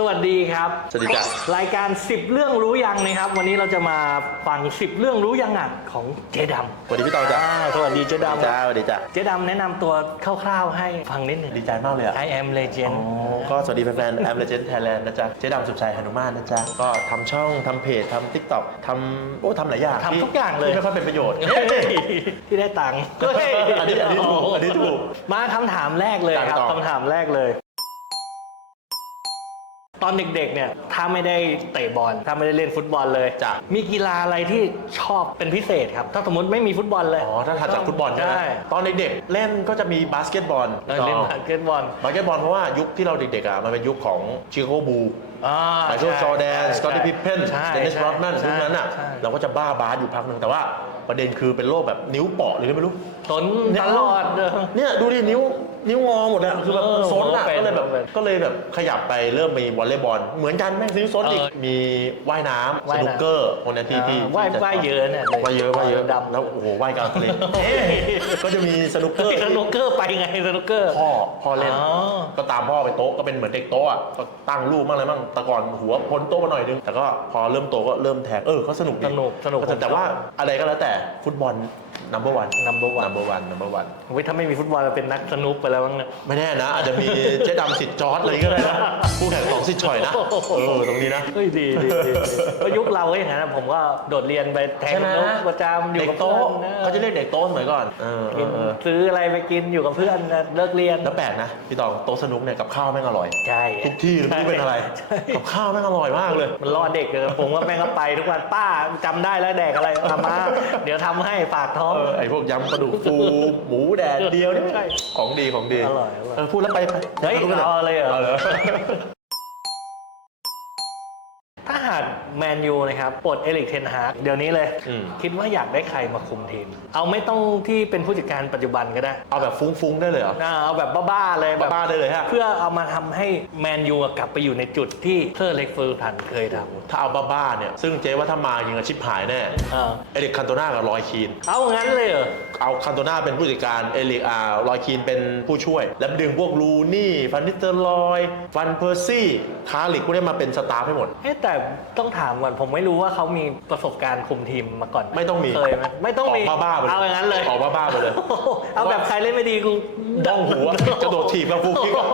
สวัสดีครับสวัสดีจ้ะรายการ 10 เรื่องรู้ยังนะครับ วันนี้เราจะมาฟัง 10 เรื่องรู้ยังอะของเจ๊ดำสวัสดีพี่ตองจ้ะาสวัสดีเจ๊ดำจ้าสวัสดีจ้ะเจ๊ดำแนะนำตัวคร่าวๆให้ฟังนิดหนึ่ง ดีใจมากเลยอะ I am legend อ๋อก็สวัสดีแฟนๆแอมเลเจนด์ไทยแลนด์นะจ๊ะ เจ๊ดำสุดใจหนุมานนะจ๊ะ ก็ทำช่องทำเพจทำทิกตอกทำโอ้ทำหลายอย่างทำทุกอย่างเลยที่ไม่ค่อยเป็นประโยชน์ เฮ้ยที่ได้ตังค์อันนี้อันนี้ถูกอันนี้ถูกมาคำถามแรกเลยครับต่อ คำถามแรกเลย ตอนเด็กๆ เนี่ย ถ้าไม่ได้เตะบอล ถ้าไม่ได้เล่นฟุตบอลเลยจ้ะมีกีฬาอะไรที่ชอบเป็นพิเศษครับ ถ้าสมมติไม่มีฟุตบอลเลยอ๋อถ้าถัดจากฟุตบอลใช่ไหมใช่ตอนเด็กๆ เล่นก็จะมีบาสเกตบอลเออเล่นบาสเกตบอล บาสเกตบอลเพราะว่ายุคที่เราเด็กๆ อะ มันเป็นยุคของชิคาโกบูอ่าไมเคิลใช่จอร์แดนใช่สกอตตี้พิพเพนใช่เดนิสใช่โรดแมนใช่ยุคนั้นอะใช่เราก็จะบ้าบาสอยู่พักหนึ่งแต่ว่าประเด็นคือเป็นโรคแบบนิ้วเปาะหรือไม่รู้สนตลอดเออเนี่ยดูดินิ้ว นิ้วงอหมดอะคือแบบเออซนอะผมก็เป็นก็เลยแบบผมก็เป็นก็เลยแบบขยับไปเริ่มมีวอลเลย์บอล เหมือนกันแม่งนิ้วซนอีกเออมีว่ายน้ำสว่ายน้ำนุกเกอร์คนนั้นที่ที่อ่าว่ายที่จะว่ายเยอะเนี่ยว่ายเยอะว่ายเยอะดำแล้วโอ้โหว่ายกลางทะเลเอ๊ะก็จะมีสนุกเกอร์สนุกเกอร์ไปไงสนุกเกอร์ พ่อพ่อเล่น อ๋อ ก็ตามพ่อไปโต๊ะก็เป็นเหมือนเด็กโต๊ะอะก็ตั้งรูปมั่งอะไรมั่งแต่ก่อนหัวพ้นโต๊ะมาหน่อยนึงแต่ก็พอเริ่มโตก็เริ่มแทงเออเขาสนุกดีสนุกสนุก แต่แต่ว่าอะไรก็แล้วแต่ฟุตบอล number one number one number one number one เว้ยถ้าไม่มีฟุตบอลเราเป็นนักสนุกไปแล้วมั้งเนี่ย ไม่แน่นะ อาจจะมีเจ๊ดำสิทธิ์จอร์ดอะไรก็ได้นะคู่แข่งของสิทธิ์ชอยนะเออตรงนี้นะ เฮ้ยดีดีดีก็ยุคเราก็อย่างนั้นนะผมก็โดดเรียนไปแทงใช่ไหม นกประจำอยู่เด็กับกโต๊ะพื่อนเขาจะเรียกเด็กโต๊ะสมัยก่อนเออเอกินอเออซื้ออะไรไปกินอยู่กับเพื่อนนะเลิกเรียนแล้วแปลกนะ พี่ตองโต๊ะสนุกเนี่ยกับข้าวแม่งอร่อยใช่ทุกที่เลยไม่รู้เป็นอะไรใช่กับข้าวแม่งอร่อยมากเลย มันล่อเด็กเลยผมว่าแม่งก็ไปทุกวันป้าจำได้แล้วแดกอะไรเอามาเดี๋ยวทำให้ฝากท้อง เออไอพวกยำกระดูกฟูหมูแดดเดียวนี่ใช่ของดีของดีอร่อยอร่อย เออพูดแล้วไปไปเฮ้ยไปดูกันหน่เอาเลยเหรอ เอาเลย แมนยูนะครับปลดเอลิกเทนฮากเดี๋ยวนี้เลย อืม คิดว่าอยากได้ใครมาคุมทีม เอาไม่ต้องที่เป็นผู้จัดการปัจจุบันก็ได้เอาแบบฟุ้งๆได้เลยเหรออ่าเอาแบบบ้าๆเลยแบบ บ้าๆได้เลยฮะ เพื่อเอามาทำให้แมนยูอะกลับไปอยู่ในจุดที่เซอร์เล็กเฟอร์พันเคยทถ้าเอาบ้าๆเนี่ย ซึ่งเจ๊ว่าถ้ามายิงกับชิปหายแน่ำอ่าเอริกคันโตนากับรอยคีน เอางั้นเลยเหรอ เอาคันโตนาเป็นผู้จัดการ เอลิกอาลอยคีนเป็นผู้ช่วย แล้วดึงพวกลูนี่ ฟันนิสเตอร์ลอย ฟันเพอร์ซี่ คาริกพวกนี้มาเป็นสตาฟให้หมด เอ๊ะแต่ต้องถามก่อนผมไม่รู้ว่าเขามีประสบการณ์คุมทีมมาก่อนไม่ต้องมีเคยไหมไม่ต้องมีออกบ้าๆไปเลยเอาอย่างนั้นเลยออกบ้าๆไปเลยโอ้โหเอาแบบใครเล่นไม่ดีกูบ้องหัวกระโดดถีบกับฟูคิกอะ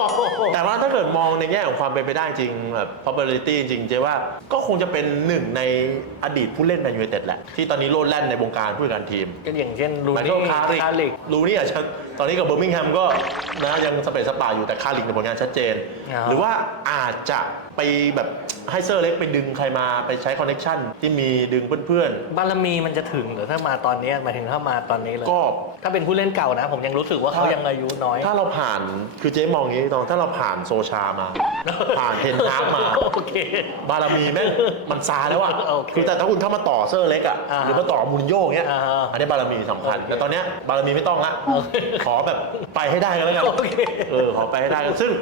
แต่ว่าถ้าเกิดมองในแง่ของความเป็นไปได้จริงแบบ probability จริงเจ๊ว่าก็คงจะเป็นหนึ่งในอดีตผู้เล่นในยูไนเต็ดแหละ ที่ตอนนี้โลดแล่นในวงการผู้จัดการทีมก็อย่างเช่นลูมานี่โนคาริกคาริกลูนี่อาจจะตอนนี้กับเบอร์มิงแฮมก็นะยังสเปซสปาอยู่แต่คาริกในผลงานชัดเจนอ่าหรือว่าอาจจะไปแบบ ให้เซอร์เล็กไปดึงใครมาไปใช้คอนเน c ชันที่มีดึงเพื่อนบารมีมันจะถึงหรือถ้ามาตอนนี้หมายถึงถ้ามาตอนนี้เลยๆ ก็ ถ้าเป็นผู้เล่นเก่านะ ผมยังรู้สึกว่าเขายังอายุน้อย ถ้าเราผ่านคือเจ๊มองอย่างนี้ตองถ้าเราผ่านโซชามา ผ่านเทนฮากมา โอเค บารมีแม่งมันซาแล้วอะโอเคคือแต่ถ้าคุณเข้ามาต่อเซอร์เล็กอะอ่าหรือมาต่อมูรินโญ่เงี้ยอ่าฮะอันนี้บารมีสำคัญโอเคแต่ตอนเนี้ยบารมีไม่ต้องละโอเคขอแบบไปให้ได้กันแล้วกันโอเค เออขอไปให้ได้กันซึ่ง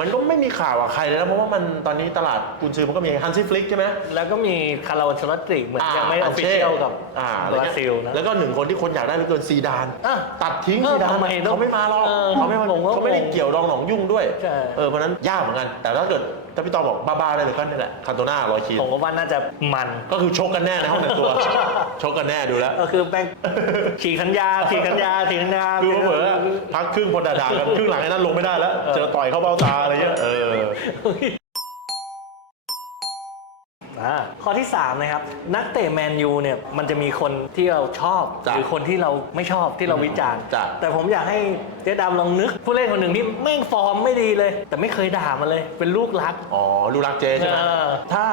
มันก็ไม่มีข่าวอะใครเลยนะเพราะว่ามันตอนนี้ตลาดกุนซือมันก็มีฮันซี่ฟลิกใช่ไหมแล้วก็มีคาราวันชลอตติเหมือนยังไม่ออฟฟิเชียลกับอ่าบราซิลนะแล้วก็หนึ่งคนที่คนอยากได้เหลือเกินซีดานอะตัดทิ้งเออซีดานทำไมต้องเขาไม่มาหรอกเออเขาไม่มาผมก็เขาไม่ได้งงเกี่ยวดองหนองยุ่งด้วยใช่เออเพราะฉะนั้นยากเหมือนกันแต่ถ้าเกิด ถ้าพี่ตองบอกบ้าๆได้เลยก็นี่แหละคันโตนาร้อยคีนผมก็ว่าน่าจะมัน ก็คือชกกันแน่ในห้องแต่งตัว ชกกันแน่ดูแล้วก็คือแป้งฉีกสัญญาฉีกสัญญาฉีกสัญญาคือเผลอๆพักครึ่งพอด่าๆกันครึ่งหลังไอ้นั้นลงไม่ได้แล้ว เจอต่อยเข้าเบ้าตาอะไรเงี้ยเออ ข้อที่3นะครับนักเตะแมนยูเนี่ยมันจะมีคนที่เราชอบ จ้ะหรือคนที่เราไม่ชอบที่เราวิจารณ์ จ้ะ แต่ผมอยากให้เจ๊ดำลองนึก ผู้เล่นคนหนึ่งที่แม่งฟอร์มไม่ดีเลย แต่ไม่เคยด่ามันเลย เป็นลูกรัก อ๋อลูกรักเจใช่ไหมเออถ้า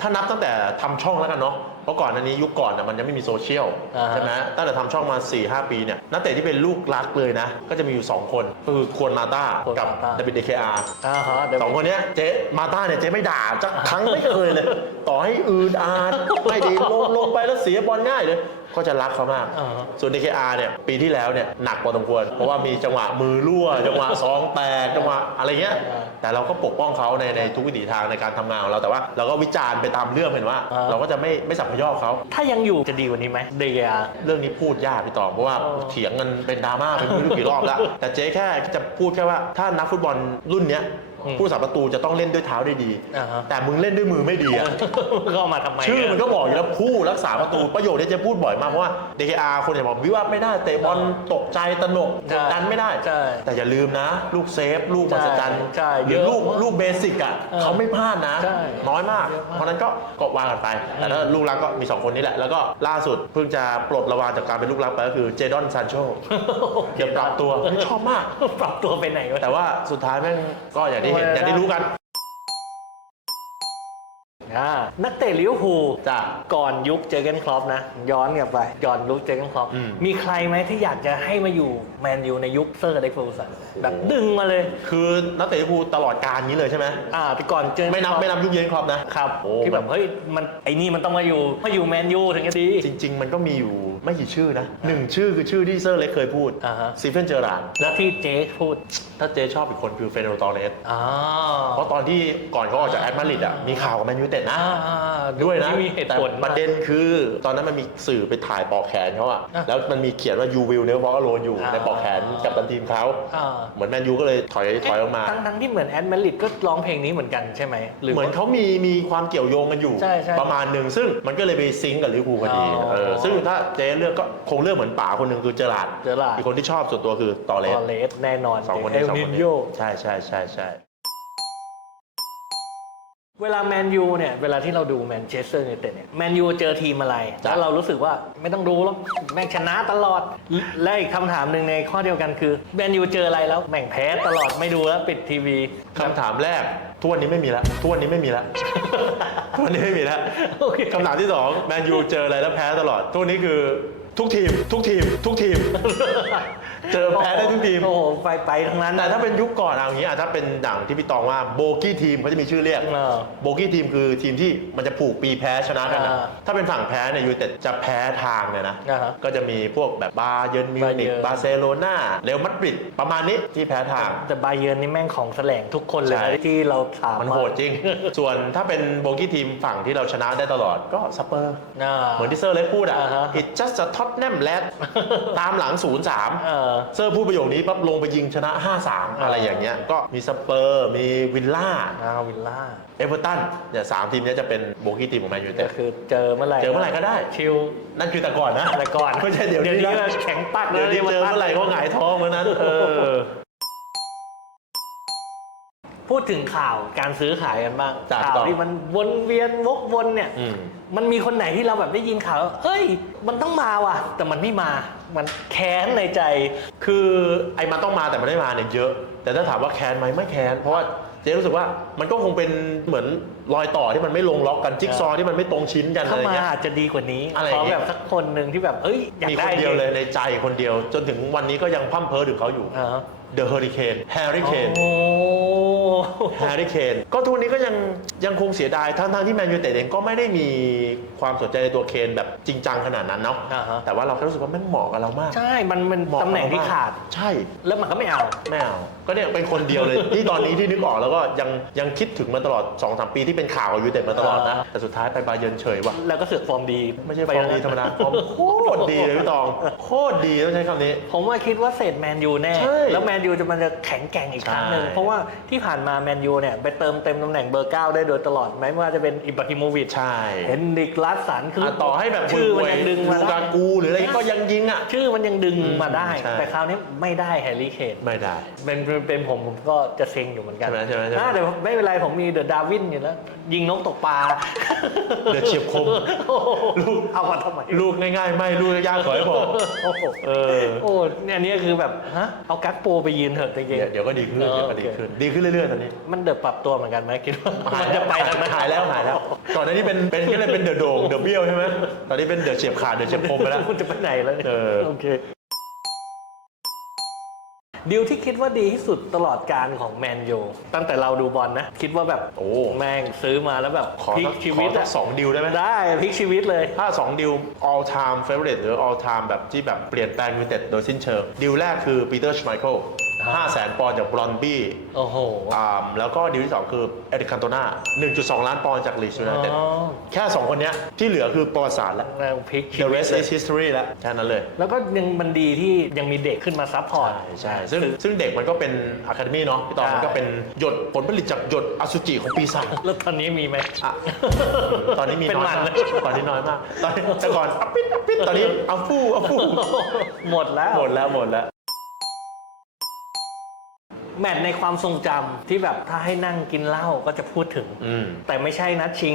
ถ้านับตั้งแต่ทำช่องแล้วกันเนาะเพ ราะก่อนอันนี้ยุคก่อนน่ะมันยังไม่มีโซเชียลอ่าฮะ ใช่ไหมตั้งแต่ทำช่องมา 4 5 ปีเนี่ยนักเตะที่เป็นลูกรักเลยนะ ก็จะมีอยู่ 2 คนก็คือควรมาต้ากับเดวิดเดคอาร์ อ่าฮะเดี๋ยว สองคนเนี้ยเจ๊มาต้าเนี่ยเจ๊ไม่ด่าจักครั้งไม่เคยเลย ต่อให้อืดอาดไม่ดีลงลงไปแล้วเสียบอลง่ายเลย ก็จะรักเขามาก อ่าฮะ ส่วน DKR เนี่ยปีที่แล้วเนี่ยหนักพอสมควร เพราะว่ามีจังหวะมือรั่ว จังหวะซองแตกจังหวะอะไรเงี้ยอ่าแต่เราก็ปกป้องเขาในในทุกวิถีทางในการทำงานของเราแต่ว่าเราก็วิจารณ์ไปตามเรื่องเห็นว่า อ่า เราก็จะไม่ไม่สับพยอกเขา ถ้ายังอยู่จะดีกว่านี้ไหมเดีย เรื่องนี้พูดยากพี่ต่อเพราะว่าอ๋อเถียงกันเป็นดราม่าไปไม่รู้กี่รอบแล้ว แต่เจ๊แค่จะพูดแค่ว่าถ้านักฟุตบอลรุ่นเนี้ยอืม ผู้สาประตูจะต้องเล่นด้วยเท้าได้ดี อ่าฮะ แต่มึงเล่นด้วยมือไม่ดีอะก็เอามาทำไมชื่อมันก็บอกอยู่แล้วผู้รักษาประตูประโยคนี้จะพูดบ่อยมากเพราะว่า DKR คนจะบอกวิว่าไม่ได้เตะบอลตกใจตนกกดดันไม่ได้ ใช่แต่อย่าลืมนะ ลูกเซฟ ลูกมหัศจรรย์ใช่หรือลูกเยอะลูกเบสิกอะเออเขาไม่พลาดนะ ใช่น้อยมาก เยอะมากเพราะฉะนั้นก็ก็วางกันไปแต่ถ้าลูกรักก็มี 2 คนนี้แหละ แล้วก็ล่าสุดเพิ่งจะปลดระวางจากการเป็นลูกรักไปก็คือเจดอนซานโชเดี๋ยวปรับตัวไม่ชอบมาก ปรับตัวไปไหนวะ แต่ว่าสุดท้ายแม่งก็อย่างที่เห็นอย่างที่รู้กันอ่านักเตะลิเวอร์พูลจ้ะก่อนยุคเจอร์เกนครอปนะ ย้อนกลับไปย้อนยุคเจอร์เกนครอปอืม มีใครไหมที่อยากจะให้มาอยู่แมนยูในยุคเซอร์อเล็กซ์เฟอร์กูสันแบบดึงมาเลย คือนักเตะลิเวอร์พูลตลอดการนี้เลยใช่ไหมอ่าแต่ก่อนเจอไม่นับไม่นับยุคเยนครอปนะครับโอ้ที่แบบ เฮ้ย มันไอ้นี่มันต้องมาอยู่มาอยู่แมนยูถึงจะดี จริง ๆ มันก็มีอยู่ ไม่กี่ชื่อนะหนึ่งชื่อคือชื่อที่เซอร์เล็กเคยพูดอ่าฮะ ซีเฟนเจอร์รานแล้วที่เจ๊พูดถ้าเจ๊ชอบอีกคนคือเฟเนโรตอเรสอ่าเพราะตอนที่ก่อนเขาออกจากแอตมาดริดอะมีข่าวกับแมนยูเต็ดนะ อ่าด้วยนะมีเหตุผล แต่ประเด็นคือ ตอนนั้นมันมีสื่อไปถ่ายปอกแขนเขาอะอะแล้วมันมีเขียนว่า you will never walk alone อยู่อ่า ในปอกแขนกับตันทีมเขาอ่าเหมือนแมนยูก็เลยถอยถอยออกมา ทั้งทั้งที่เหมือนแอดเมลิดก็ร้องเพลงนี้เหมือนกันใช่ไหมหรือเหมือนว่า เขามีมีความเกี่ยวโยงกันอยู่ ใช่ใช่ประมาณหนึ่งซึ่งมันก็เลยไปซิงก์กับลิเวอร์พูลพอดีอ๋อ เออซึ่งถ้าเจ๊เลือกก็คงเลือกเหมือนป๋าคนหนึ่งคือเจอราร์ดเจอราร์ดอีกคนที่ชอบส่วนตัวคือตอเรตสอเลสแน่นอนสองคนเอนี้ลสองนิคนนนี้โยใช่ใช่ใช่ใช่ เวลาแมนยูเนี่ยเวลาที่เราดูแมนเชสเตอร์ยูไนเต็ดเนี่ยแมนยูเจอทีมอะไร แล้วเรารู้สึกว่าไม่ต้องดูแล้วแม่งชนะตลอด และอีกคำถามหนึ่งในข้อเดียวกันคือแมนยูเจออะไรแล้วแม่งแพ้ตลอดไม่ดูแล้วปิดทีวี คำถามแรกทุกวันนี้ไม่มีแล้วทุกวันนี้ไม่มีแล้วทุกวันนี้ไม่มีแล้วโอเคคำถามที่สองแมนยูเจออะไรแล้วแพ้ตลอดทุกวันนี้คือทุกทีม ทุกทีม ทุกทีมเจอแพ้ได้ทุกทีม โอ้โหไปไปทั้งนั้น แต่ถ้าเป็นยุคก่อนเอาอย่างนี้อะถ้าเป็นดังที่พี่ตองว่าโบกี้ทีมเขาจะมีชื่อเรียก เออโบกี้ทีมคือทีมที่มันจะผูกปีแพ้ชนะกันนะอ่าถ้าเป็นฝั่งแพ้เนี่ยยูไนเต็ดจะแพ้ทางเนี่ยนะ อ่าฮะก็จะมีพวกแบบบาเยิร์นมิวนิกบาเยิร์นบาร์เซโลนาเรอัลมาดริดประมาณนี้ที่แพ้ทาง แต่บาเยิร์นนี่แม่งของแสลงทุกคนเลยใช่นะที่เราถามมันโหดจริง ส่วนถ้าเป็นโบกี้ทีมฝั่งที่เราชนะได้ตลอดก็สเปอร์อ่าเหมือนที่เซอร์เล็กพูดอะ อ่าฮะ it just a Tottenham lad ตามหลัง 0-3 เออเซอร์พูดประโยคนี้ปั๊บลงไปยิงชนะ 5-3 อะไรอย่างเงี้ย ก็มีสเปอร์ มีวิลล่าอาวิลล่าเอเวอร์ตันเนี่ยสามทีมเนี้ยจะเป็นโบกี้ทีมของแมนยูเต็ก็คือเจอเมื่อไหร่เจอเมื่อไหร่ก็ได้ ชิลนั่นคือแต่ก่อนนะแต่ก่อนไม่ใช่เดี๋ยวนี้นี้นะแข็งปักเดี๋ยวนี้เจอเมื่อไหร่ก็หงายท้องเหมือนนั้นเออ พูดถึงข่าวการซื้อขายกันบ้างจ้ะข่าวต่อ ที่มันวนเวียนวกวนเนี่ย อืม มันมีคนไหนที่เราแบบได้ยินข่าวแล้วเฮ้ย มันต้องมาว่ะ แต่มันไม่มา มันแค้นในใจ คือไอ้มันต้องมาแต่มันไม่มาเนี่ยเยอะ แต่ถ้าถามว่าแค้นไหมไม่แค้นเพราะว่าเจ๊รู้สึกว่ามันก็คงเป็นเหมือนรอยต่อที่มันไม่ลงล็อกกันจิ๊กซอว์ที่มันไม่ตรงชิ้นกันอะถ้าไรมาเงี้ย อาจจะดีกว่านี้อะไรอขย่าองเงี้ย แบบสักคนหนึ่งที่แบบเอ้ยอยากมีคได้นเดียวเลยในใจคนเดียว จนถึงวันนี้ก็ยังพร่ำเพ้อถึงเขาอยู่ อ่า The Hurricane Harry Kane โอ้แฮร์รี่เคนก็ทุกวันนี้ก็ยังยังคงเสียดายทั้งทั้งที่แมนยูเต็ดเองก็ไม่ได้มีความสนใจในตัวเคนแบบจริงจังขนาดนั้นเนาะอ่าฮะ แต่ว่าเราแค่รู้สึกว่าแม่งเหมาะกับเรามาก ใช่ มันเป็นเหมาะตำแหน่งที่ขาด ใช่แล้วมันก็ไม่เอาไม่เอาก็เนี่ยเป็นคนเดียวเลย ที่ตอนนี้ที่นึกออกแล้วก็ยังยังคิดถึงมาตลอด2อสปีที่เป็นข่าวกับยูไนเต็ดมาตลอดนะ อ่า แต่สุดท้ายไปบาเยิร์นเฉยว่ะ แล้วก็เสือกฟอร์มดีไม่ใช่ฟอร์มดีธรรมดาฟอร์มโคตรดีเลยพี่ตอง โคตรดีต้องใช้คำนี้ ผมว่าคิดว่าเศษแมนยูแน่ ใช่แล้วแมนยูจะมันจะแข็งแกร่งอีกครั้งหนึ่งใช่ เพราะว่าที่ผ่านมาแมนยูเนี่ยไปเติมเต็มตำแหน่งเบอร์ 9 ได้โดยตลอดไม่ว่าจะเป็นอิบราฮิโมวิชใช่เฮนริกลัสสันคืออะต่อให้แบบชื่อมันยังดึงมาลูได้กากูหรืออะไรก็ยังยิงอะ ชื่อมันยังดึงอืมมาได้ ใช่ แต่คราวนี้ไม่ได้แฮร์รี่เคนไม่ได้ เป็นเป็นเป็นผมผมก็จะเซ็งอยู่เหมือนกันใช่ไหมใช่ไหมใช่ไหม อ่าแต่ไม่เป็นไรผมมีเดอะดาวินอยู่แล้ว ยิงนกตกปลาเดี๋ยวเฉียบคม โอ้โหเอามาทำไม ลูกง่ายๆ ไม่ลูกยากขอให้บอก โอ้โหเออ โอ้เนี่ยอันนี้คือแบบฮะเอากักโปไปยืนเถอะจริงเดี๋ยวเดี๋ยวก็ดีขึ้นเออเดี๋ยวก็ดีโอเคขึ้น ดีขึ้นเรื่อยๆตอนนี้ๆมันเดือปรับตัวเหมือนกันไหมคิดว่า หายมันแล้จะวไปทางนั้นหายแล้วหายแล้ว ก่อนหน้านี้เป็นเป็นก็เลยเป็นเดอะโด่งเดอะเบี้ยวใช่ไหมตอนนี้เป็นเดอะเฉียบขาดเดอะเฉียบคมไปแล้วมันจะไปไหนแล้วเนี่ยเออ โอเคดีลที่คิดว่าดีที่สุดตลอดการของแมนยูตั้งแต่เราดูบอลนะ คิดว่าแบบโอ้ แม่งซื้อมาแล้วแบบขอพลิกสักชีขอวิตสัอะกสองดิวได้ไหมได้พลิกชีวิตเลย ถ้าสองดิว all time favorite หรือ all time แบบที่แบบเปลี่ยนแปลงยูไนเต็ดโดยสิ้นเชิงดิวแรกคือปีเตอร์ชไมเคิล 5 0 0แสนปอนด์จากบรอนบี้โอ้โห อ่าแล้วก็ดีลที่ 2 คือเอริกคันโตนา1.2 ล้านปอนด์จากลีสยูไนเต็ดอ๋อ แค่ 2 คนเนี้ยที่เหลือคือประวัติศาสตร์แล้วแนวพลิกชี the วิต rest เลย is history แล้วแค่นั้นเลย แล้วก็ยังมันดีที่ยังมีเด็กขึ้นมาซัพพอร์ต ใช่ซึ่งซึ่งเด็กมันก็เป็นอะคาเดมี่เนาะพี่ตองใช่ มันก็เป็นหยดผลผลิตจากหยดอสุจิของปีศาจแล้วตอนนี้มีไหม อะ ตอนนี้มีเป็นน้อยมัน มากตอนนี้น้อยมาก ตอนแต่ก่อนอัปปิดอัปปิดตอนนี้เอาฟู่เอาฟู่หมดแล้ว หมดแล้วหมดแล้ว แมตช์ในความทรงจำที่แบบถ้าให้นั่งกินเหล้าก็จะพูดถึง อืม แต่ไม่ใช่นัดชิง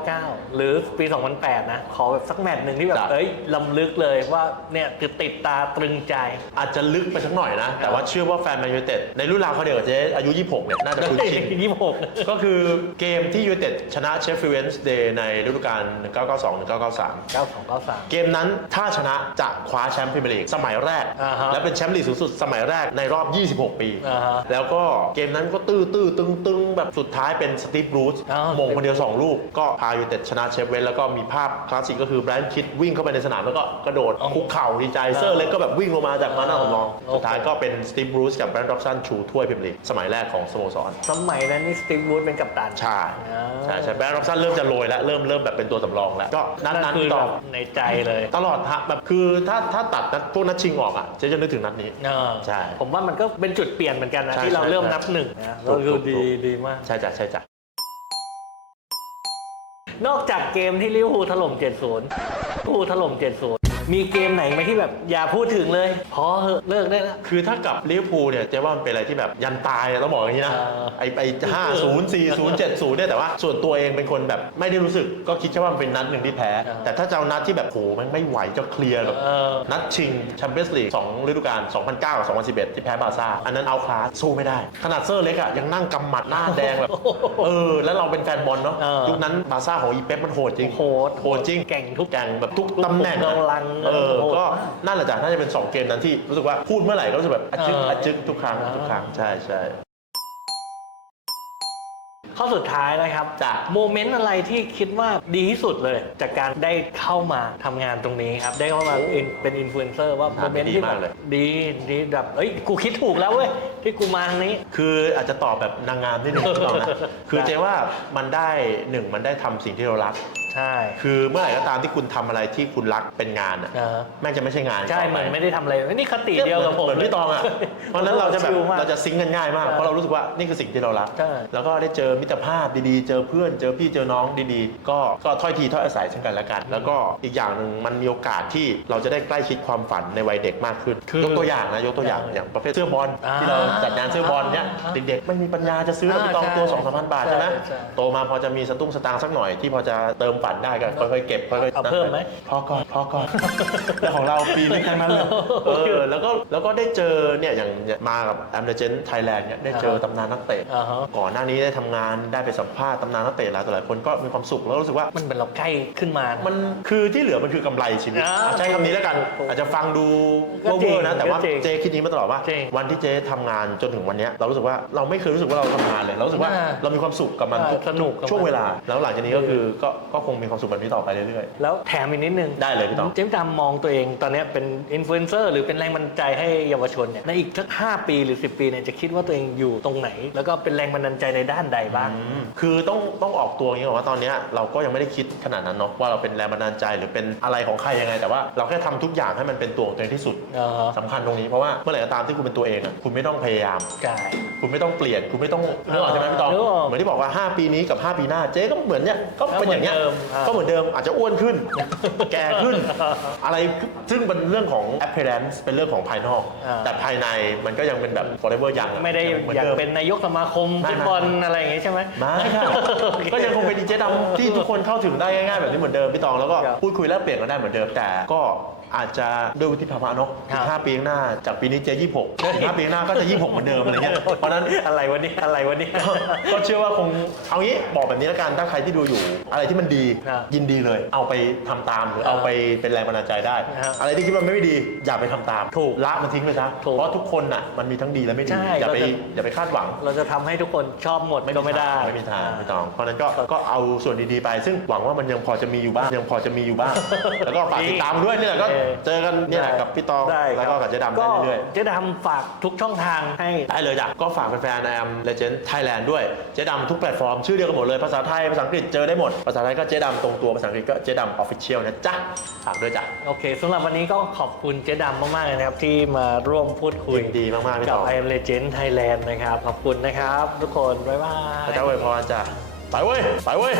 1999หรือปี 2008 นะ ขอแบบสักแมตช์หนึ่งที่แบบจ้ะเอ้ยลำลึกเลยว่าเนี่ยคือติดตาตรึงใจ อาจจะลึกไปสักหน่อยนะ แต่ว่าเชื่อว่าแฟนแมนยูไนเต็ดในรุ่นราวเขาวเดียวกับเจ๊อายุ 26 เนี่ย น่าจะคุ้นชิน ยี่หก ก็คือเกมที่ยูไนเต็ดชนะเชฟฟิลด์เวนส์เดย์ในฤดูกาล 1992 1993เก้าสองเก้าสามเกมนั้นถ้าชนะจะคว้าแชมป์พรีเมียร์ลีกสมัยแรก อ่าฮะและเป็นแชมป์ลีกสูงสุดสมัยแรกในรอบ 26 ปี อ่าฮะแล้วก็เกมนั้นก็ตื้อตื้อตึงตึงแบบสุดท้ายเป็นสตีฟบรูซอ๋อมงคนเดียว 2 ลูก ก็พายูไนเต็ดชนะเชฟเวนแล้วก็มีภาพคลาสสิกก็คือแบรนด์คิดวิ่งเข้าไปในสนามแล้วก็กระโดดอ๋อคุกเข่าดีใจเซอร์เล็กก็แบบวิ่งลงมาจากมาหน้าสำรองโอเคสุดท้ายก็เป็นสตีฟบรูซกับแบรนด์ร็อกสันชูถ้วยพรีเมียร์ลีกสมัยแรกของสโมสร สมัยนั้นนี่สตีฟวูดเป็นกัปตัน ใช่อ่า ใช่ใช่แบรนด์ร็อกสันเริ่มจะโรยแล้วเริ่มเริ่มแบบเป็นตัวสำรองแล้วก็นัดนั้นคือต่อ แบบในใจเลยตลอดฮะแบบคือถ้าถ้าตัดนัดพวกนัดชิงออกอะเจ๊จะนึกถึงนัดนี้ เออใช่ ผมว่ามันก็เป็นจุดเปลี่ยนเหมือนกันนะใช่ที่เราใช่เริ่มใช่นับหนึ่งนะถูก็กคือถูกดีถูกดีมาก ใช่จ้ะใช่จ้ะนอกจากเกมที่ลิเวอร์พูลถล่ม 70ลิเวอร์พูลถล่ม 70 มีเกมไหนไหมที่แบบอย่าพูดถึงเลยพอเหอะเลิกได้แล้ว คือถ้ากับลิเวอร์พูลเนี่ยเจ๊ว่ามันเป็นอะไรที่แบบยันตายอะต้องบอกอย่างนี้นะเออ ไอไปห้าศูนย์สี่ศูนย์เจ็ดศูนย์เนี่ยแต่ว่าส่วนตัวเองเป็นคนแบบไม่ได้รู้สึกก็คิดแค่ว่ามันเป็นนัดหนึ่งที่แพ้เออแต่ถ้าจะเอานัดที่แบบโหมันไม่ไหวจะเคลียร์แบบ เออ นัดชิงแชมเปี้ยนส์ลีกสองฤดูกาล2009กับ2011 ที่แพ้บาร์ซ่า อันนั้นเอาคลาสสู้ไม่ได้ ขนาดเซอร์เล็กอะยังนั่งกำหมัดหน้าแดงแบบ เออ แล้วเราเป็นแฟนบอลเนาะเออ ยุคนั้นบาร์ซ่าของอีเป๊ปมันโหดจริงโหดโหดจริงแก่งทุกแก่งแบบทุกตำแหน่งทุกกำลังเออโหดก็มากนั่นแหละจ้ะน่าจะเป็น 2 เกมนั้นที่รู้สึกว่าพูดเมื่อไหร่ก็รู้สึกแบบอะจึกเอออะจึกทุกครั้งอ่าทุกครั้งใช่ใช่ ข้อสุดท้ายนะครับจ้ะ โมเมนต์อะไรที่คิดว่าดีที่สุดเลย จากการได้เข้ามาทำงานตรงนี้ครับ ได้เข้ามาเป็นเป็นอินฟลูเอนเซอร์ว่าโมเมนต์ที่แบบดีดีแบบเอ้ยกูคิดถูกแล้วเว้ยที่กูมาทางนี้ คืออาจจะตอบแบบนางงามนิดนึงพี่ตองนะคือเจ๊ว่ามันได้หนึ่งมันได้ทำสิ่งที่เรารัก ใช่ คือเมื่อไหร่ก็ตามที่คุณทำอะไรที่คุณรักเป็นงานอะเออแม่งจะไม่ใช่งานใช่ต่ป เหมือนไม่ได้ทำอะไรนี่คติเดียวกับผม เหมือนพี่ตองอะ เพราะฉะนั้นเราจะแบบชิลมากเราจะซิงค์กันง่ายมากใช่เพราะเรารู้สึกว่านี่คือสิ่งที่เรารัก ใช่ แล้วก็ได้เจอมิตรภาพดีๆ เจอเพื่อน เจอพี่เจอน้องดีๆ ก็ก็ถ้อยทีถ้อยอาศัยซึ่งกันและกัน แล้วก็อีกอย่างหนึ่งมันมีโอกาสที่เราจะได้ใกล้ชิดความฝันในวัยเด็กมากขึ้น คือยกตัวอย่างนะยกตัวอย่างอย่างประเภทเสื้อบอลอ่าที่เราจัดงานเสื้อบอลเนี้ยอ่าเด็กๆไม่มีปัญญาจะซื้อแล้วอ่าพี่ตองตัวใช่สองสามพันบาทใช่ไหมใช่ใช่ โตมาพอจะมีสตุ้งสตางค์สักหน่อยที่พอจะเติมฝันได้ก็ค่อยๆเก็บค่อยๆเอาเพิ่มไหม พอก่อนพอก่อน แต่ของเราปีนี้แค่นั้นเลยเออแล้วก็แล้วก็ได้เจอเนี่ยอย่างมากับแอมเดเจนไทยแลนด์เนี่ยได้เจอตำนานนักเตะ อ่าฮะก่อนหน้านี้ได้ทำงานได้ไปสัมภาษณ์ตำนานนักเตะหลายต่อหลายคนก็มีความสุขแล้วรู้สึกว่า มันเป็นเราใกล้ขึ้นมานะ มันคือที่เหลือมันคือกำไรชีวิตอ่าใช้คำนี้แล้วกัน อาจจะฟังดูก็เวจริงอร์ๆนะ แต่ว่าก็จริงเจคิดนี้มาตลอดว่า จริงวันที่เจทำงานจนถึงวันเนี้ยเรารู้สึกว่าเราไม่เคยรู้สึกว่าเราทำงานเลย เรารู้สึกว่าอ่าเรามีความสุขกับมันใช่ทุกสนุกกับมัน ช่วงเวลา แล้วหลังจากนี้ก็คือก็ก็คงมีความสุขแบบนี้ต่อไปเรื่อย แล้วแถมอีกนิดนึงได้เลยพี่ต๋องเจมส์ดำมองตัวเองตอนเนี้ยเป็นอินฟลูเอนเซอร์หรือเป็นแรงบันดาลใจให้เยาวชนเนี่ยในอีกสักห้าปีหรือ 10 ปีเนี่ยจะคิดว่าตัวเองอยู่ตรงไหน แล้วก็เป็นแรงบันดาลใจในด้านใดบ้างคือต้องต้องออกตัวอย่างนี้ก่อนว่าตอนเนี้ยเราก็ยังไม่ได้คิดขนาดนั้นเนาะว่าเราเป็นแรงบันดาลใจหรือเป็นอะไรของใครยังไง แต่ว่าเราแค่ทำทุกอย่างให้มันเป็นตัวของตัวเองที่สุดอ่าฮะ สำคัญตรงนี้เพราะว่าเมื่อไหร่ก็ตามที่คุณเป็นตัวเองอะคุณไม่ต้องพยายาม ใช่ คุณไม่ต้องเปลี่ยน คุณไม่ต้องเรื่องออกใช่ไหมพี่ตองนึกออกเหมือนที่บอกว่า 5 ปีนี้กับ 5 ปีหน้าเจ๊ก็เหมือนเนี้ยก็เป็นอย่างเงี้ยก็เหมือนเดิมอ่าก็เหมือนเดิมอาจจะอ้วนขึ้น แก่ขึ้น อะไรซึ่งเป็นเรื่องของ appearance เป็นเรื่องของภายนอกอ่าแต่ภายในมันก็ยังเป็นแบบ forever young อะไม่ได้หมือยากดิมเป็นนายกสมาคมไม่ฟุตบอลอะไรอย่างงี้ใช่ไหมไม่ค่ะโอเคก็ยังคงเป็นดีเจดำที่ทุกคนเข้าถึงได้ง่ายๆแบบนี้เหมือนเดิมพี่ตองแล้วก็ครับพูดคุยแลกเปลี่ยนกันได้เหมือนเดิมแต่ก็ อาจจะด้วยวุฒิภาวะเนาะครัอีบกห้าปีข้างหน้า จากปีนี้เจ๊ยี่หกอีกห้าปีข้างหน้าก็จะยี่หกเหมือนเดิมอะไรเงี้ย เพราะฉะนั้น อะไรวะเนี่ยอะไรวะเนี่ย ก็ก็เชื่อว่าคงเอางี้บอกแบบนี้แล้วกันถ้าใครที่ดูอยู่ อะไรที่มันดีครับยินดีเลย เอาไปทำตามหรือครับเอาไปเป็นแรงบันดาลใจได้ครับอะไรที่คิดว่าไม่ดีอย่าไปทำตามถูกละมันทิ้งไปซะถูกเพราะทุกคนน่ะมันมีทั้งดีและไม่ดีใช่อย่าไปเราจะ อย่าไปคาดหวังเราจะทำให้ทุกคนชอบหมดก็ไม่ได้ไม่มีทางอ่ไม่ต้องเพราะฉะนั้นก็ก็เอาส่วนดีๆไป ซึ่งหวังว่ามันยังพอจะมีอยู่บ้างยังพอจะมีอยู่บ้าง แล้วก็ฝากติดตามด้วยเนี่ยก็เจอกันเนี่ยแหละกับพี่ตองได้แล้วก็กับเจ๊ดำได้เรื่อยเจ๊ดำฝากทุกช่องทางให้ๆได้เลยจ้ะก็ฝากแฟนๆ I am Legend Thailand ด้วยเจ๊ดำทุกแพลตฟอร์มชื่อเดียวกันหมดเลยภาษาไทยภาษาอังกฤษเจอได้หมดภาษาไทยก็เจ๊ดำตรงตัวภาษาอังกฤษก็เจ๊ดำ Official นะจ๊ะฝากด้วยจ้ะโอเคสำหรับวันนี้ก็ขอบคุณเจ๊ดำมากๆเลยนะครับที่มาร่วมพูดคุยยินดีมากๆพี่กัต่บอ I am Legend Thailand นะครับขอบคุณนะครับ ทุกคนบ๊ายบาย พระเจ้าอวยพรจ้ะไปเว้ยไปเว้ย